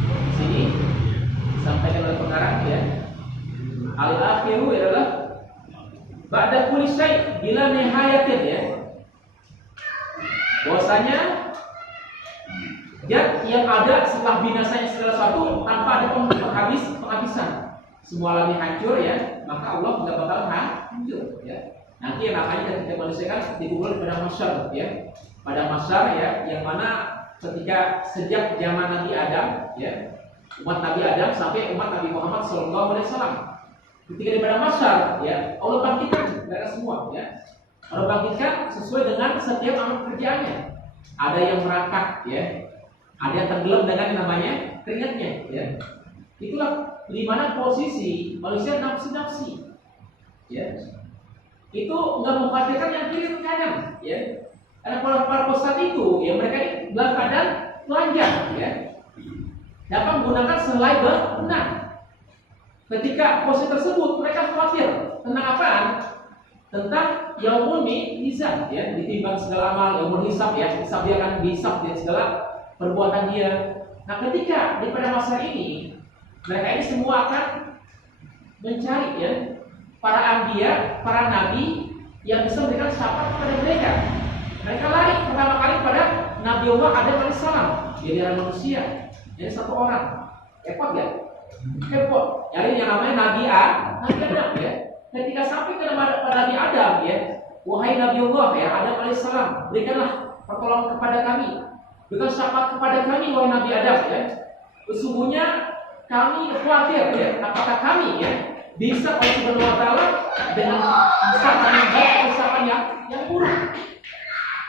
Di sini disampaikan oleh pengarang ya. Al-akhiru adalah ba'da kulli syai' bila nihayatin ya. Bahwasanya zat yang ada setelah binasanya segala sesuatu tanpa ada penghabisan. Semua alamnya hancur ya, maka Allah tidak bakal hancur ya. Nanti yang namanya ketika manusia kan dikubur pada masyar ya. Pada masyar ya, yang mana ketika sejak zaman Nabi Adam ya, umat Nabi Adam sampai umat Nabi Muhammad SAW. Ketika di pada masyar ya, Allah bangkitkan mereka semua ya. Allah bangkitkan sesuai dengan setiap amal kerjaannya. Ada yang merangkak ya, ada yang tenggelam dengan yang namanya keringatnya ya. Itulah di mana posisi manusia nafsi ya. Itu enggak mengkhawatirkan yang kiri dan kanan ya. Karena para ustaz itu ya mereka ini dalam keadaan telanjang ya. Dapat menggunakan selai benang. Ketika posisi tersebut mereka khawatir tentang apaan? Tentang yaumul mizan ya, ditimbang segala amal, yaumul hisab ya, hisab dia akan dihisab ya segala perbuatan dia. Nah, ketika di pada masa ini mereka ini semua akan mencari ya para anbiya, para nabi yang bisa memberikan syafaat kepada mereka. Mereka lari pertama kali pada Nabi Allah Adam alaihissalam. Jadi orang manusia, jadi satu orang. Repot ya? Repot. Nyari yang namanya Nabi Adam ya. Ketika sampai ke Nabi Adam ya, wahai Nabi Allah ya, Adam alaihissalam, berikanlah pertolongan kepada kami, berikan syafaat kepada kami wahai Nabi Adam ya. Sesungguhnya kami khawatir ya, apakah kami ya bisa oleh Subhanahu wa taala dengan usapan yang baik atau usapan yang buruk.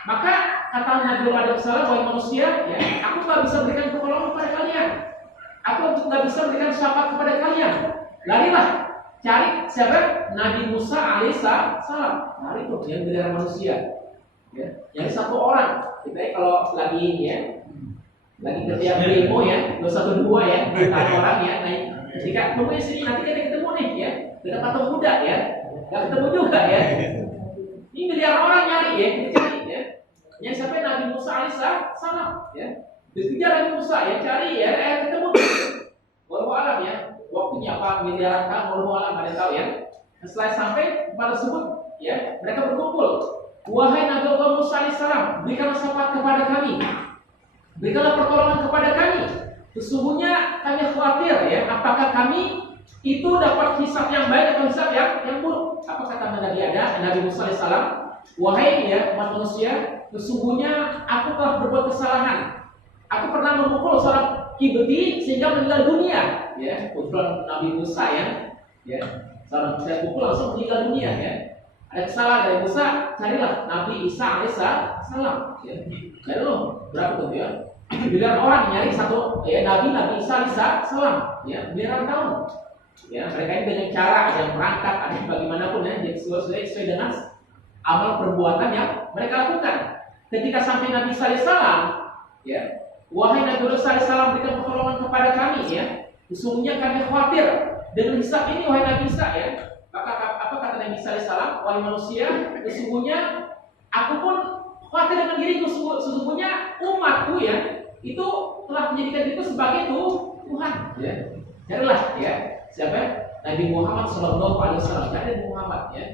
Maka kata Nabi Adam alaihissalam, wahai manusia ya, aku tak bisa berikan pertolongan kepada kalian, aku tidak bisa berikan syafaat kepada kalian. Larilah cari siapa? Nabi Musa alaihissalam. Lari tuh yang dari manusia ya. Yang satu orang. Kita kalau lagi ya lagi kerja demo ya 212 ya, ada orang ya naik. Jika tunggu di sini nanti kita ketemu nih ya. Kita patung kuda ya. Enggak ketemu juga ya. Ini miliaran orang nyari ya, cari ya. Yang sampai Nabi Musa alaihissalam ya. Dikejar Nabi Musa ya, cari ya, ketemu. Wallahu alam ya. Waktunya apa miliaran tahun, wallahu alam ada tahu ya. Setelah sampai pada tersebut ya, mereka berkumpul. Wahai Nabi Allah Musa alaihissalam, berikanlah syafaat kepada kami. berikanlah pertolongan kepada kami. Sesungguhnya kami khawatir ya, apakah kami itu dapat hisab yang baik atau hisab yang buruk. Apa kata Nabi Musa alaihissalam? Wahai ya umat manusia, sesungguhnya aku telah berbuat kesalahan. Aku pernah memukul seorang Kibti sehingga meninggal dunia. Ya, pukulan Nabi Musa ya, seorang saya pukul langsung meninggal dunia ya. Ada kesalahan dari Musa, carilah Nabi Isa alaihissalam. Ya, cari loh berapa tuh ya? Miliaran orang nyari satu ya Nabi Isa alaihissalam. Ya, miliaran tahun. Ya, mereka ini dengan cara ada yang berangkat, ada yang bagaimanapun ya, jadi sesuai dengan amal perbuatan yang mereka lakukan. Ketika sampai Nabi Isa alaihissalam, ya, wahai Nabi Isa alaihissalam, berikan pertolongan kepada kami ya. Sesungguhnya kami khawatir dengan hisab ini wahai Nabi Isa ya. Maka apa kata Nabi Isa alaihissalam? Wahai manusia, sesungguhnya aku pun khawatir dengan diriku. Sesungguhnya umatku ya itu telah menjadikan itu sebagai Tuhan ya. Carilah ya siapa? Nabi Muhammad Shallallahu Alaihi Wasallam. Cari Muhammad ya.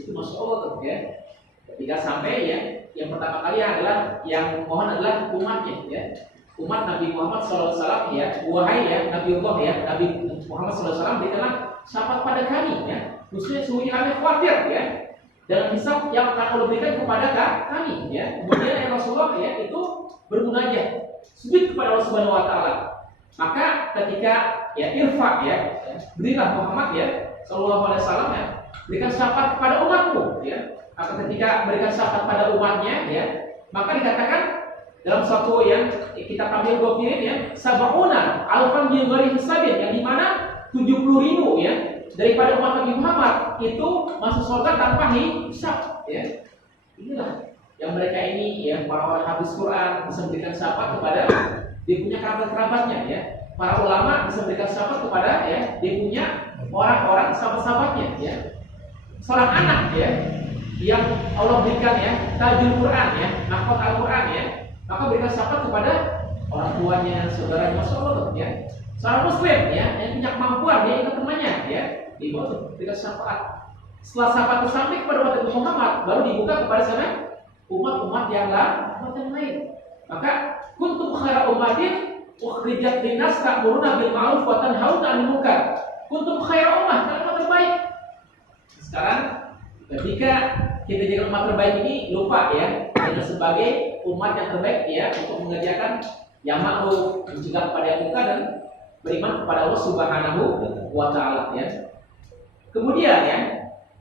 Itu masya Allah tuh ya. Ketika sampai ya, yang pertama kali adalah yang mohon adalah umatnya ya. Umat Nabi Muhammad SAW ya, wahai ya Nabi Allah ya, Nabi Muhammad SAW berikanlah syafaat pada kami ya. Sesungguhnya kami khawatir ya dengan hisab yang akan Allah berikan kepada kami ya. Kemudian ya Rasulullah ya itu bermunajat sujud kepada Allah Subhanahu Wa Taala. Maka ketika ya irfa ya, berilah Muhammad ya Sallallahu Alaihi Wasallam ya, berikan syafaat kepada umatmu ya. Maka ketika berikan syafaat pada umatnya ya, maka dikatakan dalam suatu yang kita ambil Bukhari ya, sabauna alfan min ghairi hisabin, yang dimana 70.000 ya daripada umat Nabi Muhammad itu masuk surga tanpa hisab ya. Inilah yang mereka ini ya, para orang habis Quran bisa memberikan syafaat kepada dia punya kerabat-kerabatnya ya. Para ulama bisa memberikan syafaat kepada ya dia punya orang-orang sahabat-sahabatnya ya. Seorang anak ya yang Allah berikan ya tajul Quran ya, mahfaz Al-Quran ya, maka berikan syafaat kepada orang tuanya, saudaranya, masya Allah ya. Seorang muslim ya yang punya kemampuan dia ikut temannya ya, dibawa tuh berikan syafaat. Setelah syafaat itu sampai kepada umat Nabi Muhammad, baru dibuka kepada sana umat-umat yang lain. Maka kuntum khaira ummatin ukhrijat linnas ta'muruna bil ma'ruf wa tanhauna 'anil munkar. Kuntum khaira ummah, kalian terbaik. Sekarang ketika kita jadi umat terbaik ini lupa ya kita sebagai umat yang terbaik ya untuk mengerjakan yang ma'ruf, mencegah kepada yang munkar dan beriman kepada Allah Subhanahu wa Ta'ala ya. Kemudian ya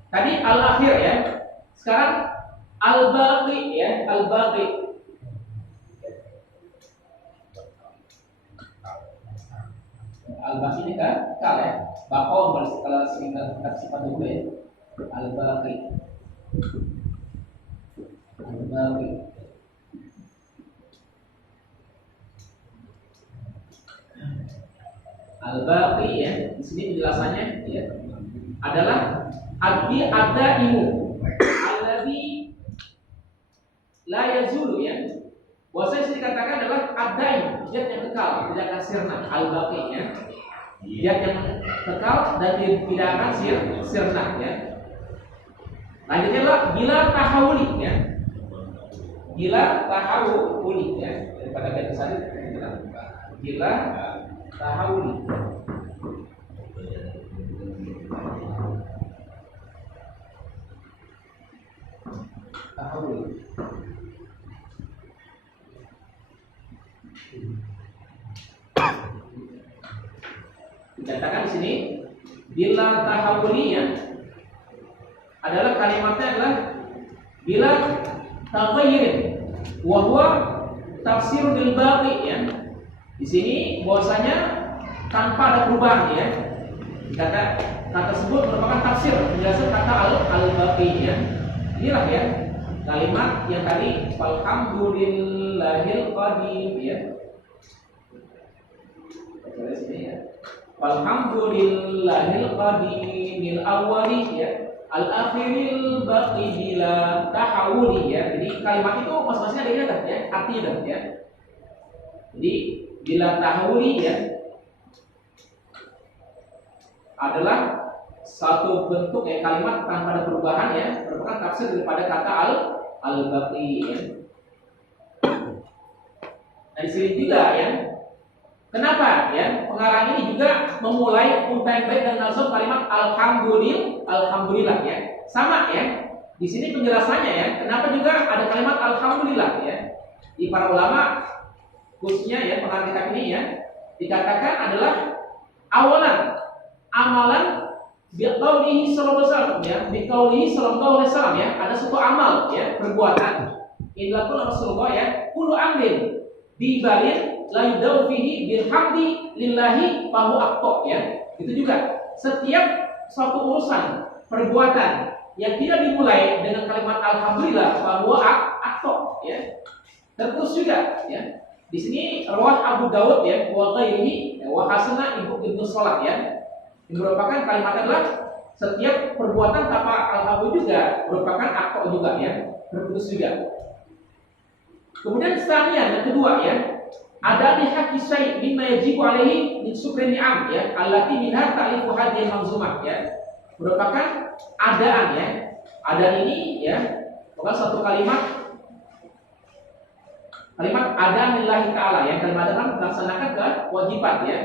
tadi al-akhir ya, sekarang al-baqi ya, al-baqi. Al-baqi ini kan ya, bakau kalau singkat sifat dulu ya. Al-baqi. Al-baqi. Al-baqi ya, di sini penjelasannya ya adalah ad-daimu alladzi la yazulu ya. Bahasa yang dikatakan adalah ad-daim, zat yang kekal, tidak akan sirna. Al-baqi ya, zat yang kekal dan tidak akan sirna ya. Lanjutnya adalah bila tahawuli ya, bila tahawuli ya, daripada kata tadi bila tahawuli. Tahawuli. Dikatakan di sini bila tahawuli ya adalah kalimatnya adalah bila taghayyur wa huwa tafsirul bil baqi ya. Di sini bahwasanya tanpa ada perubahan ya. Kata tersebut merupakan tafsir penjelasan kata al-baqi ya. Inilah ya kalimat yang tadi walhamdulillahil qadim ya. Baca sini ya. Walhamdulillahil qadimil awwali ya. Al-akhiril baqi bila tahawuli ya. Jadi kalimat itu masing-masing ada kata ya, artinya dah ya. Jadi bila tahawuli ya adalah satu bentuk ya kalimat tanpa ada perubahan ya, merupakan tafsir daripada kata al-baqi ya. Nah, di sini juga ya. Kenapa ya? Pengarang ini juga memulai untayan bait dan nazam kalimat alhamdulillah ya. Sama ya. Di sini penjelasannya ya. Kenapa juga ada kalimat alhamdulillah ya? Di para ulama khususnya ya pengarang kitab ini ya dikatakan adalah awalan amalan biqaulihi sallallahu alaihi wasallam ya, biqaulihi sallallahu alaihi wasallam ya, ada suatu amal ya, perbuatan yang dilakukan Rasulullah ya, kullu amrin dibalin la yudau fihi bilhamdi lillahi fahu aqta ya. Itu juga setiap suatu urusan perbuatan yang tidak dimulai dengan kalimat alhamdulillah fahu aqta ya. Terus juga ya. Di sini rawah Abu Dawud ya, wa ghairihi wa hasana Ibnu Salah ya. Ini merupakan kalimat adalah setiap perbuatan tanpa alhamdulillah juga merupakan aqta juga ya, terputus juga. Kemudian sekalian yang kedua ya, ada di haki syai' mimma yajibu alaihi min syukri ni'am ya, allati minha ta'lifu hadhihi manzumah ya. Merupakan adaan ya. Adaan ini ya, bukan satu kalimat adaan lillahi ta'ala yang kalimat adaan melaksanakan kewajiban ya.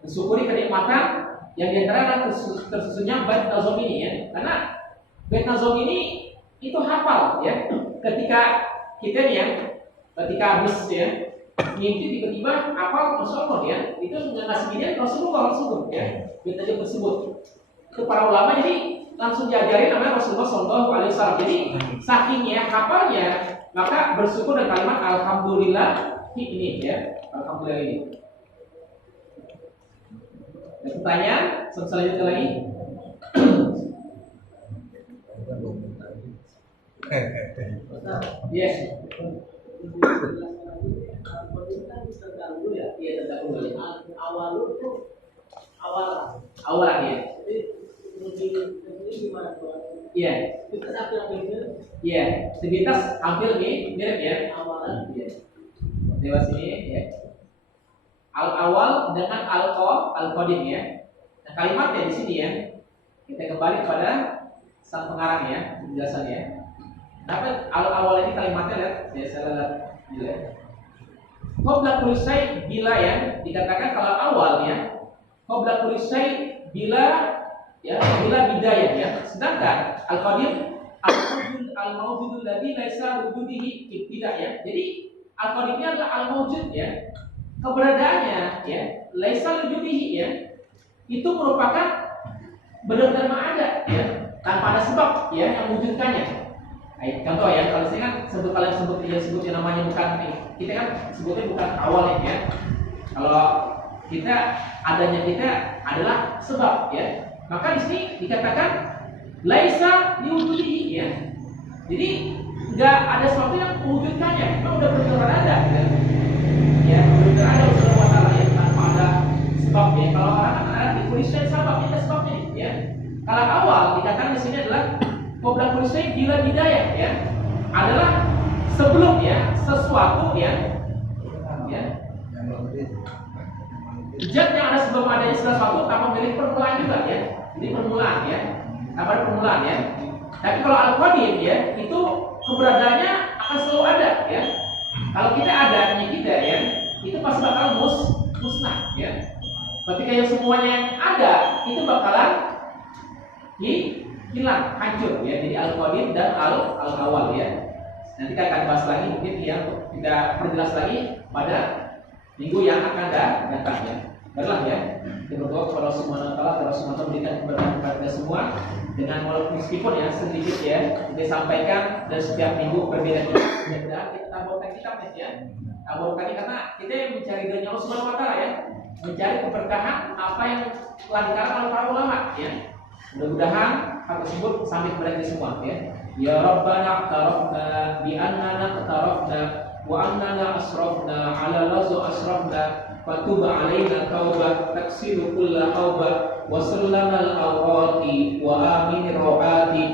Mensyukuri kenikmatan yang diantara tersusunnya bait nazom ini ya. Karena bait nazom ini itu hafal ya. Ketika kita nih ya, ketika habis ya mimpi tiba-tiba hafal Masya Allah ya, itu ngasih gini Rasulullah ya, kita aja tersebut itu para ulama jadi langsung diajarin namanya Rasulullah SAW. Jadi sakingnya hafalnya maka bersyukur dengan kalimat alhamdulillah ini ya, alhamdulillah ini. Ada pertanyaan selanjutnya lagi? Yes. Iya terdahulu ya. Awal ya. Iya. Iya. Sekitar hampir mirip ya. Awalan. Iya. Lewat sini ya. Al-awal dengan al-qadim ya. Nah, kalimatnya di sini ya. Kita kembali kepada sang pengarang ya, penjelasannya. Kenapa al-awal ini kalimatnya lihat? Saya lihat. Qabla kulli syai' bila ya, dikatakan kalau awalnya qabla kulli syai' bila ya, bila bidayah ya. Sedangkan al-qadim al-mawjudul ladzi laisa wujudihi ibtida ya. Jadi al-qadim ini adalah al-mawjud ya. Keberadaannya ya, laisa wujudihi ya. Itu merupakan benar-benar ada ya, tanpa ada sebab ya yang mewujudkannya. Contoh ya, kalau saya kan kalian sebut yang namanya bukan ini. Kita kan sebutnya bukan awalnya ya. Kalau kita adanya kita adalah sebab ya. Maka di sini dikatakan laisa liwujudihi ya. Jadi enggak ada sesuatu yang mewujudkannya. Memang udah benar-benar ada ya. Ya, benar ada unsur wa ya, tanpa ada sebab ya. Kalau orang kan ada dituliskan sebabnya, ada sebabnya ya. Kalau awal dikatakan di sini adalah qabla kulli syai' bila bidayah ya. Adalah sebelum ya sesuatu ya. Zat yang ada sebelum adanya sesuatu tanpa memiliki permulaan juga ya. Jadi permulaan ya. Tanpa ada permulaan ya. Tapi kalau al-qadim ya, itu keberadaannya akan selalu ada ya. Kalau kita adanya kita ya, itu pasti bakal musnah ya. Ketika yang semuanya ada, itu bakalan hilang, hancur ya. Jadi al-qadim dan al-awal ya. Nanti kita akan bahas lagi mungkin ya, untuk tidak perjelas lagi pada minggu yang akan datang ya. Baiklah ya. Kita berdoa kepada Allah Subhanahu wa taala, agar Allah memberikan keberkahan kepada kita semua dengan walaupun meskipun ya sedikit ya kita sampaikan dan setiap minggu berbeda. Mudah-mudahan kita taburkan kitabnya ya. Taburkan karena kita mencari ridhonya Allah Subhanahu wa taala ya. Mencari keberkahan apa yang telah dikarang oleh para ulama ya. Mudah-mudahan hal tersebut sampai kepada kita semua ya. Ya Rabbana aqtarafna bi annana aqtarafna wa annana asrafna ala lazu asrafna fatub alaina taubah taksiru kulla taubah wa sallama al-awrati wa amin rawati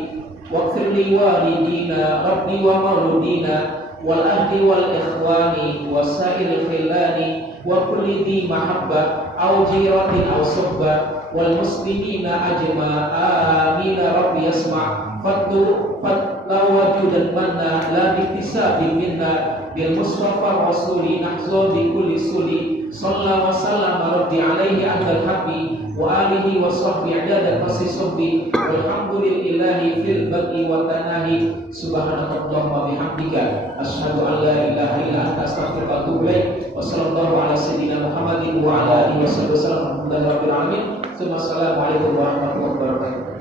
wa qfirli walidina rabbi wa mauludina wal ahli wal ikhwani wa sa'il khilani wa kulli di mahabbah aw jiratin aw subbah wal muslimina ajma'in rabbi yasma' fatu fatlawajudan manna la bitisabin minna bil mustafa rasuli nahzu bi kulli suli sallallahu wa sallam rabbi alaihi adal habbi wa alihi wa sahbihi adada qasisubi walhamdulillahi fil baqi wa tanahi subhanakallahumma bihamdika asyhadu an la ilaha illa anta astaghfiruka wa atubu ilaik wa sallallahu ala sayyidina Muhammadin wa ala alihi wa sallam rabbil alamin. Assalamualaikum warahmatullahi wabarakatuh.